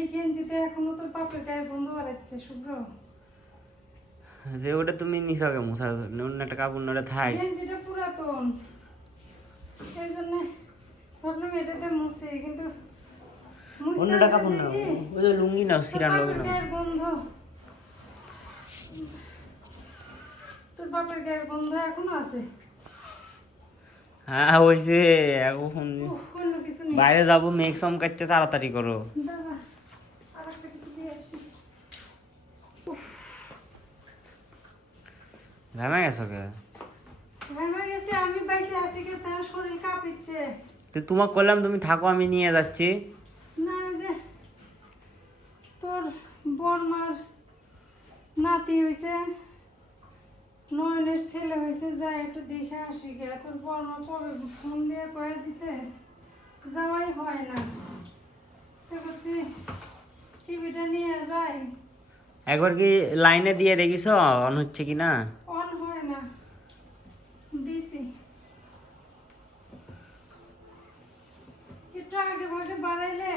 এই গেঞ্জিতে এখনো তোর পাপের গায়ে গন্ধ বাড়াচ্ছে শুভ্র। যে ওটা তুমি নিছো আগে মুছা, অন্য একটা কাপড় ওটা থাই। গেঞ্জিটা পুরাতন, এই জন্য ভাবলাম এটাতে মুছে, কিন্তু অন্যটা কাপড় নাও, ওই যে লুঙ্গি নাও, সিরান লগে নাও। গায়ের গন্ধ, তোর বাপের গায়ের গন্ধ এখনো আছে। হ্যাঁ হইছে, এখন অন্য কিছু নেই। বাইরে যাবো, মেঘ চমকাচ্ছে, তাড়াতাড়ি করো। দাদা আর একটা কিছু দিয়ে আসি। ঘামে গেছো কে? ঘামে গেছে, আমি বাইসে আছি কে, তার শরীর কাঁপিচ্ছে। তো তোমাকে বললাম তুমি থাকো, আমি নিয়ে যাচ্ছি। না যে তোর বর্মার নাতি হয়েছে, নয়নের ছেলে হয়েছে, যা একটু দেখে আসি গে। তোর বর্মা কবে ফোন দিয়ে কয়ে দিছে, যাওয়াই হয় না। তো বলছি টিভিটা নিয়ে যাই, একবার কি লাইনে দিয়ে দেখিস অন হচ্ছে কি না? অন হয় না। দিছি একটু আগে ভাগে বাড়াইলে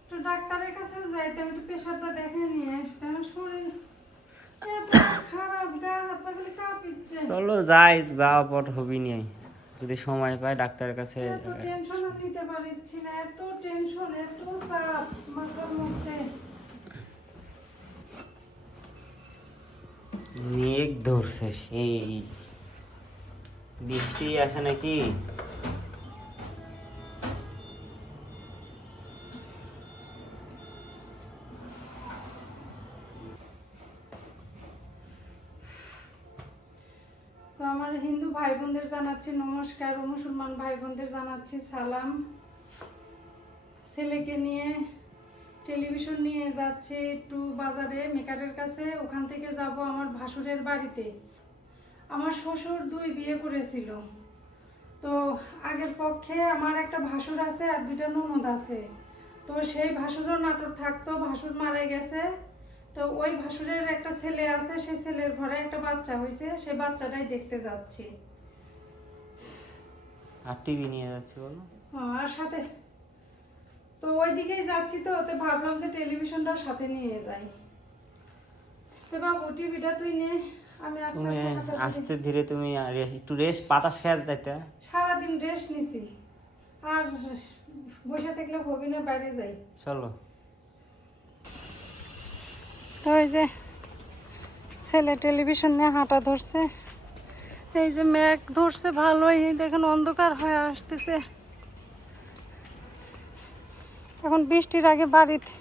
একটু ডাক্তারের কাছে যাইতে, একটু প্রেশারটা দেখে নিয়ে আসতাম। শরীর এত খারাপ, গা হাত পা খালি কাঁপিচ্ছে। চলো যাই, বাবা পট হবি নি, যদি সময় পাই ডাক্তারের কাছে। এত টেনশন নিতে পারছি না, এত টেনশন, এত চাপ মাথার মধ্যে। মেঘ ধরছে সেই, বৃষ্টি আসে নাকি? তো আমার হিন্দু ভাই বোনদের জানাচ্ছি নমস্কার, ও মুসলমান ভাই বোনদের জানাচ্ছি সালাম। ছেলেকে নিয়ে টেলিভিশন নিয়ে যাচ্ছি একটু বাজারে মেকারের কাছে, ওখান থেকে যাব আমার ভাসুরের বাড়িতে। আমার শ্বশুর 2 বিয়ে করেছিল, তো আগের পক্ষে আমার একটা ভাসুর আছে আর 2টা ননদ আছে। তো সেই ভাসুরও নাটোর থাকতো, ভাসুর মারা গেছে। তো ওই ভাসুরের একটা ছেলে আছে, সেই ছেলের ঘরে একটা বাচ্চা হয়েছে, সেই বাচ্চাটাই দেখতে যাচ্ছি। আর টিভি নিয়ে যাচ্ছে বলো? আর সাথে তো ওইদিকেই যাচ্ছি, তো ওতে ভাবলাম যে টেলিভিশনটাও সাথে নিয়ে যাই। তো বাবু টিভিটা তুই নে, আমি তুমি আস্তে আস্তে ধীরে, তুমি একটু রেস্ট, বাতাস খেয়ে যাইতে। সারাদিন রেস্ট নিছি, আর বসে থাকলে হবি না, বাইরে যাই। চলো। তো ওই যে ছেলে টেলিভিশন নিয়ে হাঁটা ধরছে, এই যে মেঘ ধরছে ভালোই, দেখুন অন্ধকার হয়ে আসতেছে। এখন বৃষ্টির আগে বাড়িতে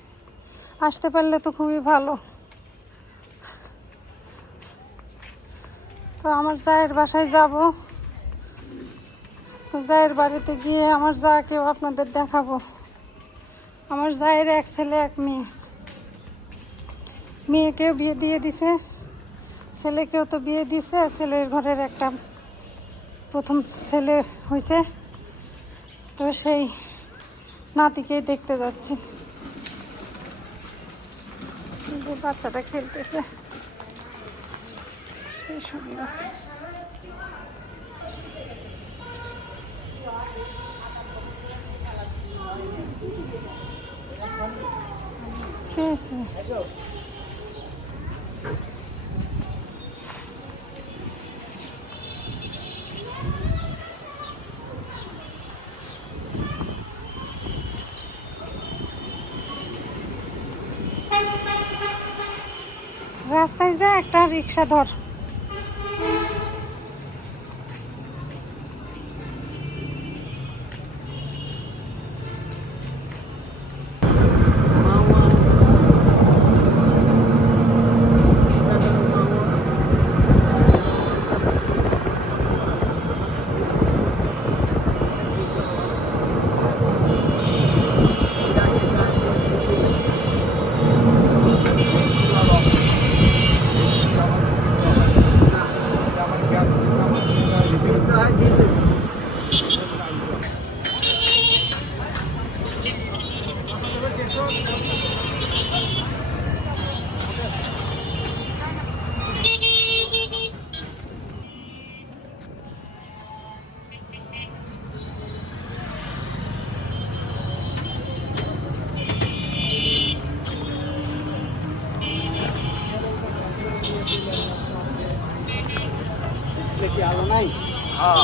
আসতে পারলে তো খুবই ভালো। তো আমার জায়ের বাসায় যাব, তো জায়ের বাড়িতে গিয়ে আমার জাকেও আপনাদের দেখাবো। আমার জায়ের 1 ছেলে 1 মেয়ে, মেয়েকেও বিয়ে দিয়ে দিছে, ছেলেকেও তো বিয়ে দিছে। ছেলের ঘরের একটা প্রথম ছেলে হয়েছে, তো সেই নাতিকেই দেখতে যাচ্ছি। বাচ্চাটা খেলতেছে, সেই সুন্দর। ঠিক আছে, রাস্তায় যা একটা রিক্সা ধর। নাই হ্যাঁ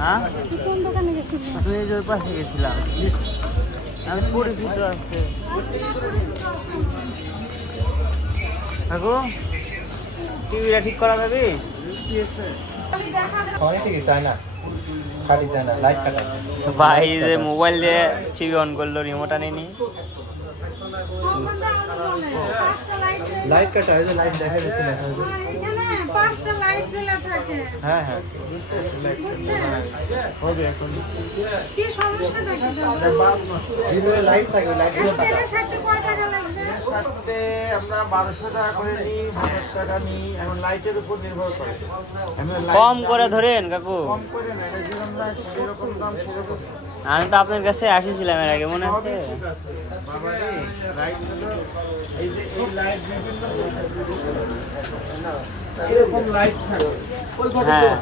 হ্যাঁ তুই কোন দোকানে গেছিলি? আমি এই যে ওই পাশে গেছিলাম, আমি পরিচিত আছে। কাকু টিভিটা ঠিক করা যাবে? ভাই এই যে মোবাইল দিয়ে টিভি অন করলো, রিমোট আনেনি। লাইট কাটা এই যে লাইট দেখা যাচ্ছে না এখানে 5টা লাইট জ্বলা থাকে। হ্যাঁ হ্যাঁ হবে এখন কি সমস্যা নাকি? ভিতরে লাইট থাকবে লাইটগুলো তেলের সাথে কয় টাকা লাগবে? সাথে আমরা 1200 টাকা করে নিই, 1000 টাকা নিই, এখন লাইটের উপর নির্ভর করে। আমি কম করে ধরেন কাকু, কম করে না, এটা যেরকম না সেরকম দাম সেরকম। আমি তো আপনার কাছে আসিছিলাম এর আগে, মনে আছে? বাবা রে লাইট হলো এই যে এই লাইট বিভিন্ন এরকম লাইট থাকে। হ্যাঁ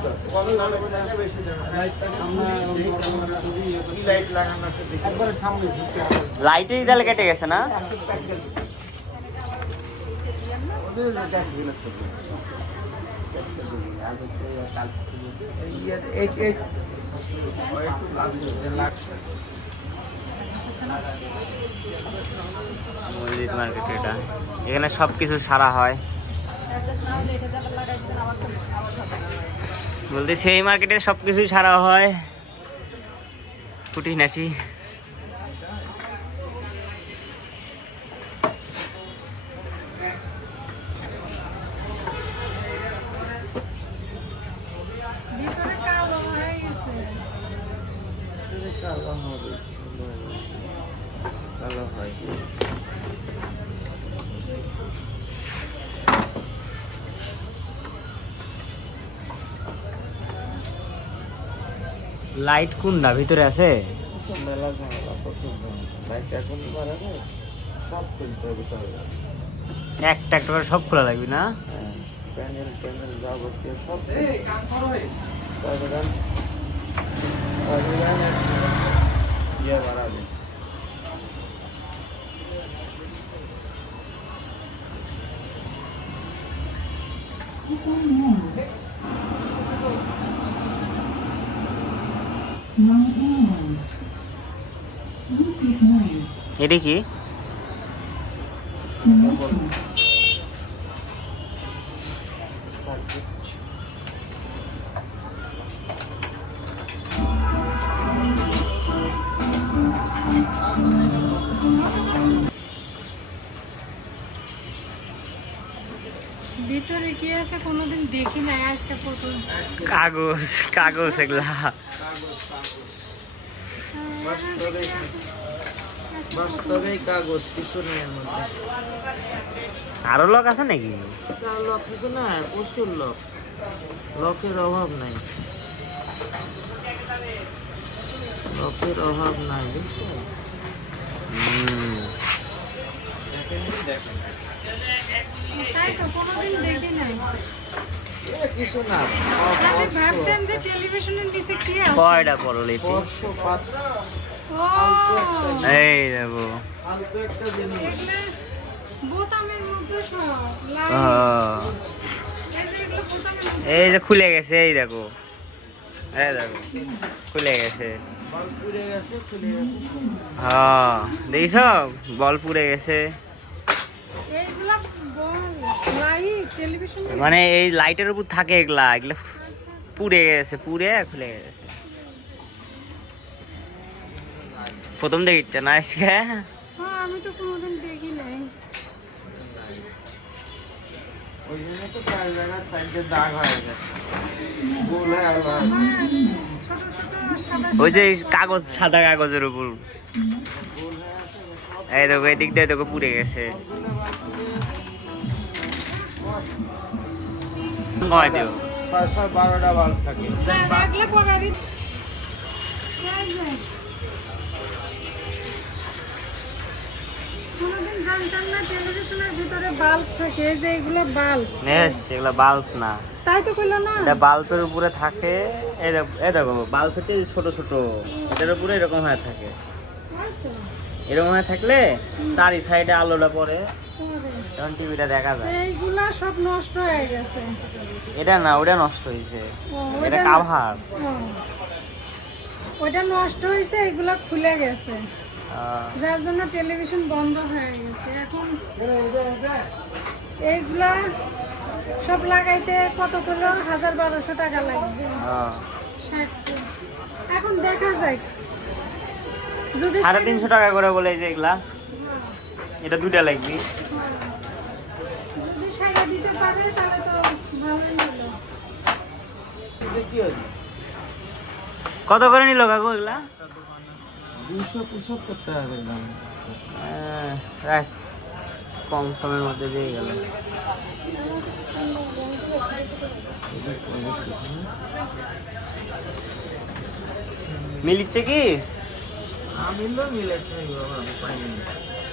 কি লাইট লাগানো আছে দেখি একবারে সামনে লাইটেরই তাহলে কেটে গেছে না? মসজিদ মার্কেট এটা, এখানে সব কিছু সারা হয় বলতে, সেই মার্কেটে সব কিছুই সারা হয় খুঁটিনাটি। ভিতরে কালো হয়ে গেছে। ভালো হয়। লাইট কোনটা ভিতরে আছে? মেলা ঝামেলা প্রচুর ঝামেলা। লাইট এখন বাড়াবে সব খুলতে হবে তাহলে। একটা একটা করে সব খোলা লাগবে না? হ্যাঁ প্যানেল প্যানেল যাবতীয় সব তারপরে ইয়ে বাড়াবে। এটা কি? ভিতরে কি আছে কোনোদিন দেখি নাই, আজকে প্রথম। কাগজ কাগজ এগুলা। বাস্তবে কাগজ কিছু নেই এর মধ্যে। আরো লোক আছে নাকি? লক কিন্তু না প্রচুর লক, লকের অভাব নাই, লকের অভাব নাই বুঝছো। তাই তো কোনোদিন দেখি নাই। কিছু না আমি ভাবতাম যে টেলিভিশনের নিচে কি আছে। কয়টা পড়ল এটি? স্পর্শ পাত ও এই দেখো, ফালতু একটা জিনিস। এগুলা বোতামের মধ্যে সব লাইট। এই যে এগুলো বোতামের মধ্যে। এই যে খুলে গেছে, এই দেখো, এই দেখো খুলে গেছে। বল পুড়ে গেছে খুলে গেছে। হ্যাঁ দেখিস, বল পুড়ে গেছে। এইগুলা লাইট টেলিভিশন। মানে এই লাইটের উপর থাকে এগুলা, এগুলা পুড়ে গেছে, পুড়ে খুলে গেছে। প্রথম দেখিচ্ছে না আজকে? হ্যাঁ আমি তো কোনোদিন দেখি নাই। ওই জন্য তো চার জায়গায় সাইডে দাগ হয়ে গেছে। গোল হয়ে গেল। ছোট ছোট সাদা ওই যে এই কাগজ, সাদা কাগজের উপর, এই দেখো এই দিক দিয়ে দেখো পুড়ে গেছে। কয় দিও? 6-12টা বাল্ব থাকে। লাগলে পড়ারই। কোনোদিন জানতাম না টেলিভিশনের ভিতরে বাল্ব থাকে, এই যে এগুলো বাল্ব। নেস এগুলা বাল্ব না, তাই তো কইলো না। এটা বাল্বের উপরে থাকে। এই দেখো, এই দেখো বাল্ব হচ্ছে এই ছোট ছোট, এটার উপরে এরকম হয়ে থাকে। তাই তো। এরকম হয়ে থাকলে চারি সাইডে আলোটা পড়ে। পরে। তখন টিভিটা দেখা যায়। এইগুলা সব নষ্ট হয়ে গেছে। এটা না, ওটা নষ্ট হয়েছে, ও, এটা ওটা- কাভার। ও, ওটা নষ্ট হয়েছে, এগুলা খুলে গেছে, যার জন্য টেলিভিশন বন্ধ হয়ে গেছে। এখন এইগুলা সব লাগাইতে কত করে 1000-1200 টাকা লাগবে। 60 টা। এখন দেখা যায় যদি 350 টাকা করে বলে যে এগুলা, এটা 2টা লাগবে। যদি সারা দিতে পারে তাহলে তো ভালোই হলো। কি হয়েছে? কত করে নিল কাকু এগুলা? 275 টাকা করে দাম। রাখ, কম সময়ের মধ্যে দিয়ে গেল। মিলিচ্ছে কি? আমি তো মিলাইতে বাবা পাইনি।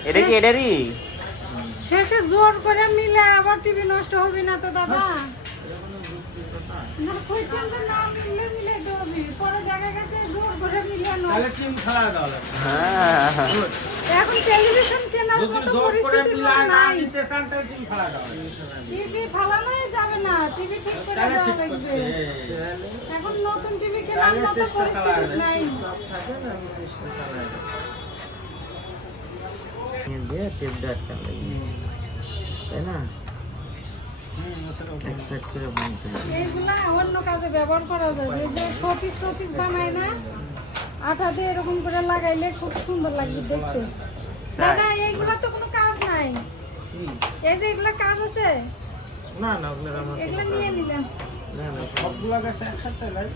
এটা কি এটারই? শেষে জোর করে মিলে আবার টিভি নষ্ট হবে না তো দাদা? না, কইছেন যে না মিললে মিলে দেবে, পরে দেখা গেছে জোর করে মিলে নয়। তাহলে টিম খেলা দাও লাগবে। হ্যাঁ, এখন টেলিভিশন কেনার যদি মতো জোর করে পরিস্থিতি মিলা না নাই। নিতে চান তাহলে টিম খেলা দাও। টিভি ফালানোই যাবে না, টিভি ঠিক করে তাহলে দেওয়া ঠিক লাগবে। করতে। এখন নতুন টিভি কেনার তাহলে মতো চেষ্টা চালায় পরিস্থিতি নাই। থাকে না, আমি চেষ্টা চালাই। দিয়ে টেপ দেখ তাই না? এক সাইড করে বানতে হবে। এইগুলা অন্য কাজে ব্যবহার করা যাবে। এই যে শোপিস টোপিস বানায় না, আঠা দিয়ে এরকম করে লাগাইলে খুব সুন্দর লাগবে দেখতে। দাদা এইগুলা তো কোনো কাজ নাই। কি? এই যে এগুলা কাজ আছে, না না ওগুলো আমার এগুলা নিয়ে নিলাম। না না সবগুলা গেছে একসাথে লাই।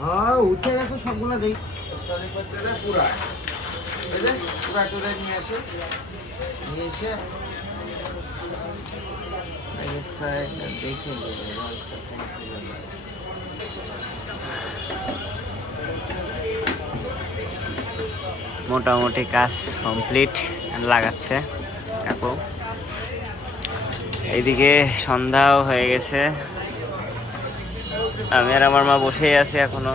হ্যাঁ উঠে গেছে সবগুলা দেই। তলিপত্রটা পুরা এই যে পুরা টুরে নিয়ে এসে এই সাইডটা দেখে নেবে রংটা কেমন লাগে। মোটামুটি কাজ কমপ্লিট লাগাচ্ছে কাকু। এইদিকে সন্ধ্যাও হয়ে গেছে, আমি আর আমার মা বসেই আছি এখনো।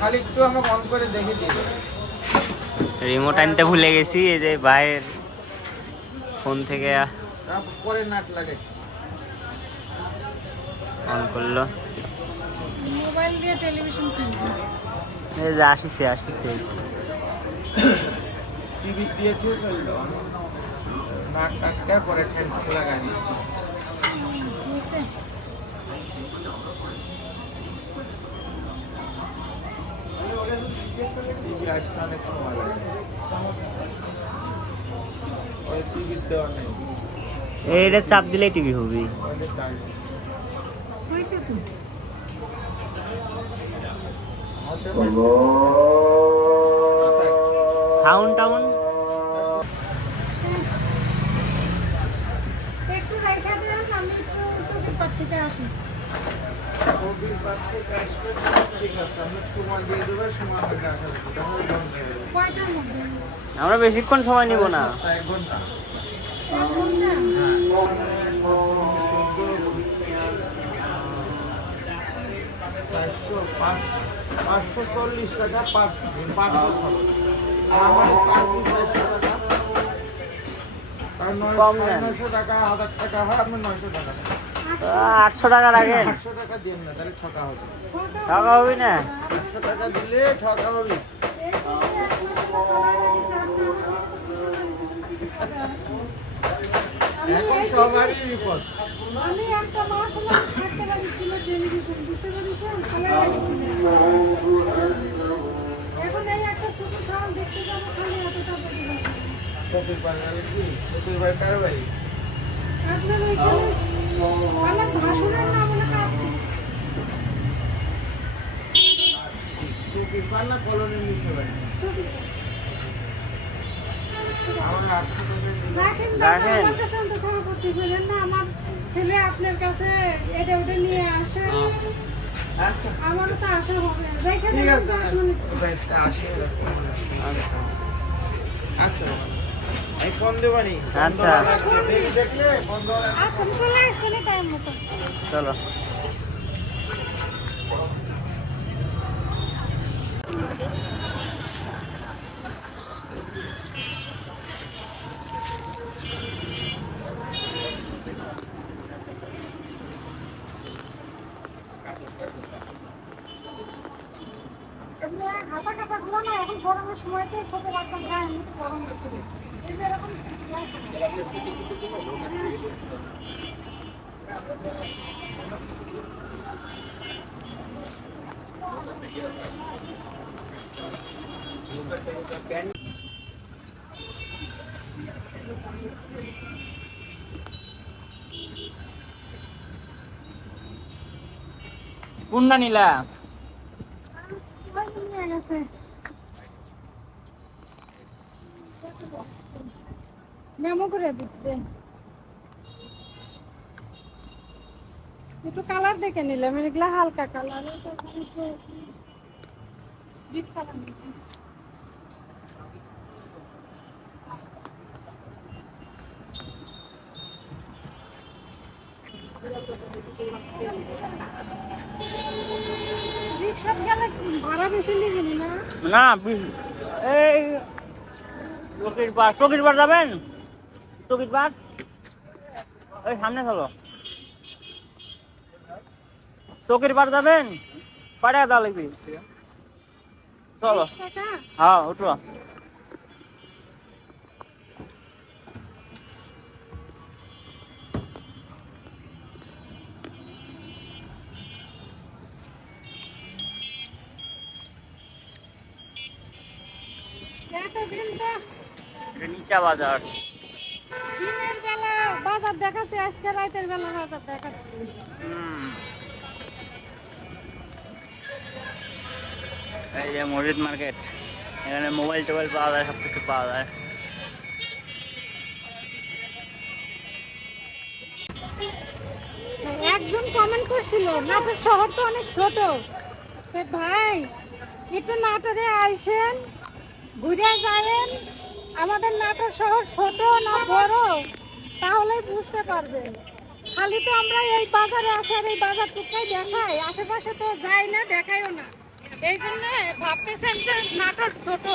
খালি একটু আমাকে অন করে দেখে দিবে। রিমোট আনতে ভুলে গেছি, এই যে ভাইয়ের ফোন থেকে তারপরে নাট লাগে। অন করলো। মোবাইল দিয়ে টেলিভিশন কিনবো। এই যে আসিছে আসিছে। টিভি দিয়ে দিয়ে চললো নাট টাটকা পরে ঠ্যাং লাগাই দিচ্ছি। বুঝছে? টিভি আজকে অনেক সময় লাগে। ওই টিভির দেওয়া নেই। এইটা চাপ দিলেই টিভি হবে। ওইটা তাই। হয়েছে তো। সাউন্ড টাউন একটু রেখে দেন, আমি একটু ছবির পাট থেকে আসি। কবির পাশে কাজ করছে, ঠিক আছে আমি সময় দিয়ে দেবো, সময় মধ্যে আসা যাবে। তাহলে বন্ধ হয়ে যাবে। কয়টার মধ্যে? আমরা বেশিক্ষণ সময় নিব না। 1 ঘন্টা। 1 ঘন্টা? 540 টাকা 5 দিন 5 বছর। আর আমার সার্ভিস 400 টাকা। আর কম নেন। 900 টাকা 1000 টাকা হয়, আমি 900 টাকা নেই। 800 টাকা রাখেন, 800 টাকা দিন না, তাহলে ঠকা হবে। টাকা হবে না। 800 টাকা দিলে ঠকা হবে। এই টিভি 1 মাস চালায় রেখেছি, এখন সবারই বিপদ। আমি একটা মাস হলো 60 টাকা দিচ্ছিল টেলিভিশন, বুঝতে পেরেছেন? চালায় রেখেছিলাম। এখন এই একটা ছোট সাউন্ড দেখতে যাবো, খালি এত টাকা দিলাম। কপির বানালে কি? কপির বাড়ি কার বাড়ি? আপনার ওইখানে আমার ভাসুরের নাম হলো কার্তিক। কপির পান না কলোনির নিচে বাড়ি? আমরা 800 টাকা দিলাম। রাখেন দাদা, রাখেন। আমার কাছে অন্তত খবর করতে পারেন না। আমার ছেলে আপনার কাছে এটা ওটা নিয়ে আসে, আচ্ছা আমারও তো আশা হবে। রেখে ঠিক দেবেন আছে। 10 মিনিট। ব্যাগটা আসে আচ্ছা এই ফোন দেবানি। আচ্ছা। দেখলে ফোন দেওয়া আচ্ছা, আমি চলে আসবেন টাইম মতো। চলো। হাতা কাটা গুলো না এখন গরমের সময় তো ছোট বাচ্চা খায় এমনি গরম বেশি এই যে এরকম কোনটা নিলা? নিয়ে গেছে মেমো করে দিচ্ছে একটু কালার দেখে নিলাম এগুলা হালকা কালার ডিপ কালার রিক্সা গেলে ভাড়া বেশি নিবি না? না এই চকির বার যাবেন? চকির বার ওই সামনে চলো। চকির বার যাবেন? কয় টাকা দেওয়া লাগবে? চলো। 30 টাকা? হ্যাঁ উঠো। এতদিন তো এটা নিচা বাজার। দিনের বেলা বাজার দেখাচ্ছে আজকে রাতের বেলা বাজার দেখাচ্ছে এই যে মসজিদ মার্কেট, এখানে মোবাইল টোবাইল পাওয়া যায়, সবকিছু পাওয়া যায়। একজন কমেন্ট করছিল নাটোর শহর তো অনেক ছোট তো ভাই একটু নাটোরে আইসেন ঘুরে যাবেন আমাদের নাটোর শহর ছোট না বড় তাহলেই বুঝতে পারবেন। খালি তো আমরা এই বাজারে আসার এই বাজারটুকুই দেখাই, আশেপাশে তো যাই না দেখাইও না, এই জন্য ভাবতেছেন যে নাটোর ছোট।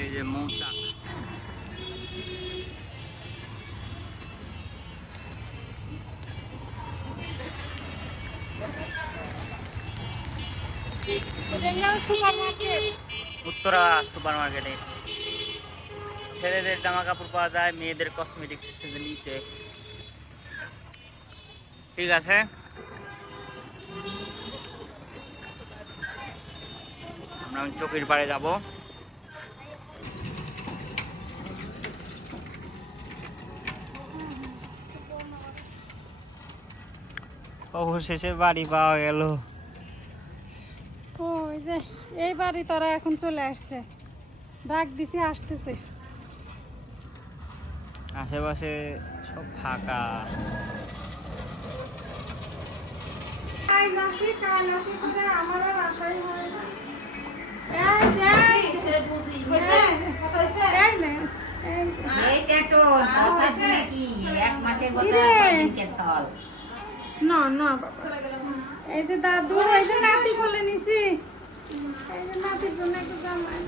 এই যে মৌচাক, সুপার মার্কেট উত্তরা সুপার মার্কেটে ছেলেদের জামা কাপড় পাওয়া যায়, মেয়েদের কসমেটিক্স নিতে। ঠিক আছে, আমরা চকির পাড়ে যাব। অবশেষে বাড়ি পাওয়া গেল। ওই যে এই বাড়ি তারা এখন চলে আসছে, ডাক দিছে আসতেছে। আশেপাশে সব ফাঁকা। আজ আসি কাল আসি করে আমার আর আশাই হয় না। না না বাবা, এই যে দাদু এই যে নাতি বলে নিছি, এই যে নাতির জন্য একটু জামাই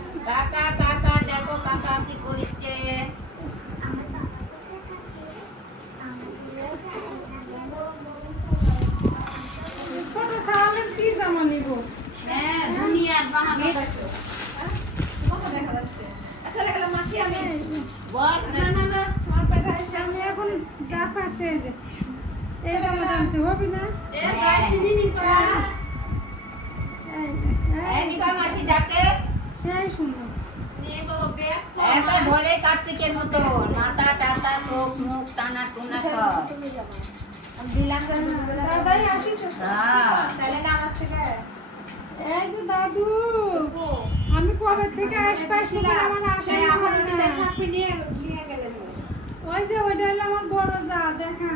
ছোট সাওয়ালের কি জামা নিব? আমি এখন যা পারছে এই যে এই জামা আনছি, হবে না? সেই সুন্দর কার্তিকের মতো মাথা টাতা চোখ মুখ টানা টুনা সব দাদাই আসিছে। এই যে দাদু আমি কবে থেকে আসছিলাম আমার আশাই হয় না। ওই যে ওইটা হলো আমার বড় যা, দেখা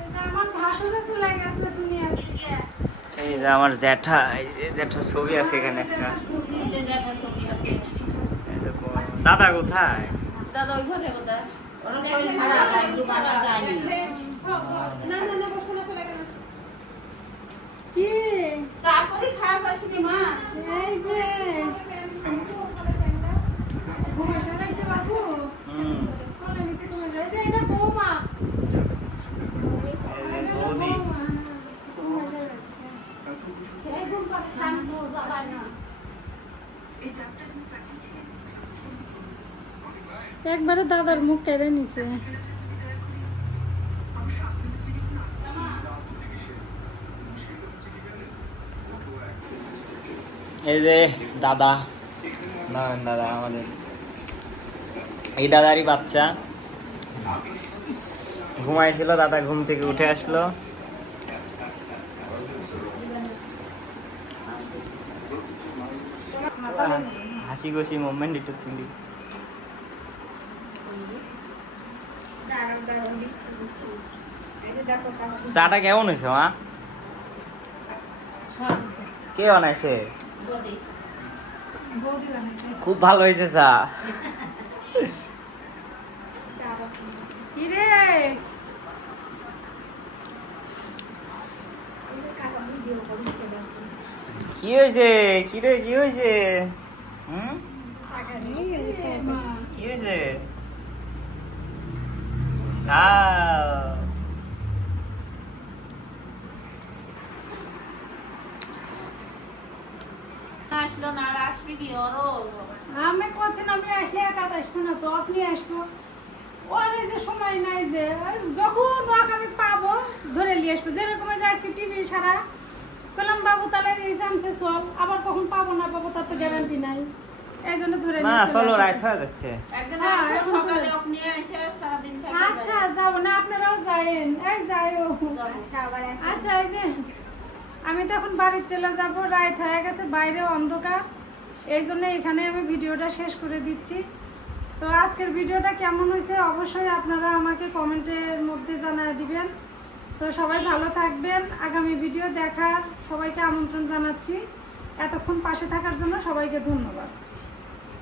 এই যে আমার ভাসুরে চলে গেছে দুনিয়া থেকে। এই যে আমার জ্যাঠা, এই যে জ্যাঠার ছবি আছে এখানে একটা। এই দেখো, দাদা কোথায়? দাদা ওই ঘরে কোথায়? ওরা শরীর খারাপ, এক দোকানে যায়নি। কি মা এই যে ঘুমা সারাইছে বাবু চলে নিচে ঘুমা সারাইছে এটা বৌমা বৌদি ঘুমা সারাইছে সেই ঘুম পাচ্ছে শান্ত জ্বালায় না একবারে দাদার মুখ কেড়ে নিছে এই যে দাদা দাদা আমাদের এই দাদারই বাচ্চা ঘুমাইছিল, দাদা ঘুম থেকে উঠে আসলো। হাসি খুশি মোমেন্ট একটু ছিলি। চাটা কেমন হয়েছে মা? কে বানাইছে? বদি বৌদি বানাইছে খুব ভালো হয়েছে চা। কি রে কি হয়েছে? কি রে কি হয়েছে? হুম কি হয়েছে? আসলো না আর আসবি কি ওরও আমি করছেন আমি আসলে একা আসবো না তো আপনি আসবো ওর এই যে সময় নাই যে যখন ওকে আমি পাবো ধরে নিয়ে আসবো যেরকম যে আজকে টিভি সারা বললাম বাবু তাহলে এই চান্সে চল আবার কখন পাবো না পাবো তার তো গ্যারান্টি নাই এই জন্য ধরে না নিয়ে চলো চলে রাত আসছি। হয়ে যাচ্ছে। একদিন হ্যাঁ, আসো এখন সকালে চলে। আপনি এসে সারাদিন থেকে আচ্ছা যাবো না আপনারাও যায়েন এই যাইও আচ্ছা আবার আচ্ছা এই যে আমি তো এখন বাড়ি চলে যাবো রাত হয়ে গেছে বাইরে অন্ধকার এই জন্য এখানে আমি ভিডিওটা শেষ করে দিচ্ছি। তো আজকের ভিডিওটা কেমন হয়েছে অবশ্যই আপনারা আমাকে কমেন্টের মধ্যে জানিয়ে দিবেন। তো সবাই ভালো থাকবেন, আগামী ভিডিও দেখার সবাইকে আমন্ত্রণ জানাচ্ছি। এতক্ষণ পাশে থাকার জন্য সবাইকে ধন্যবাদ।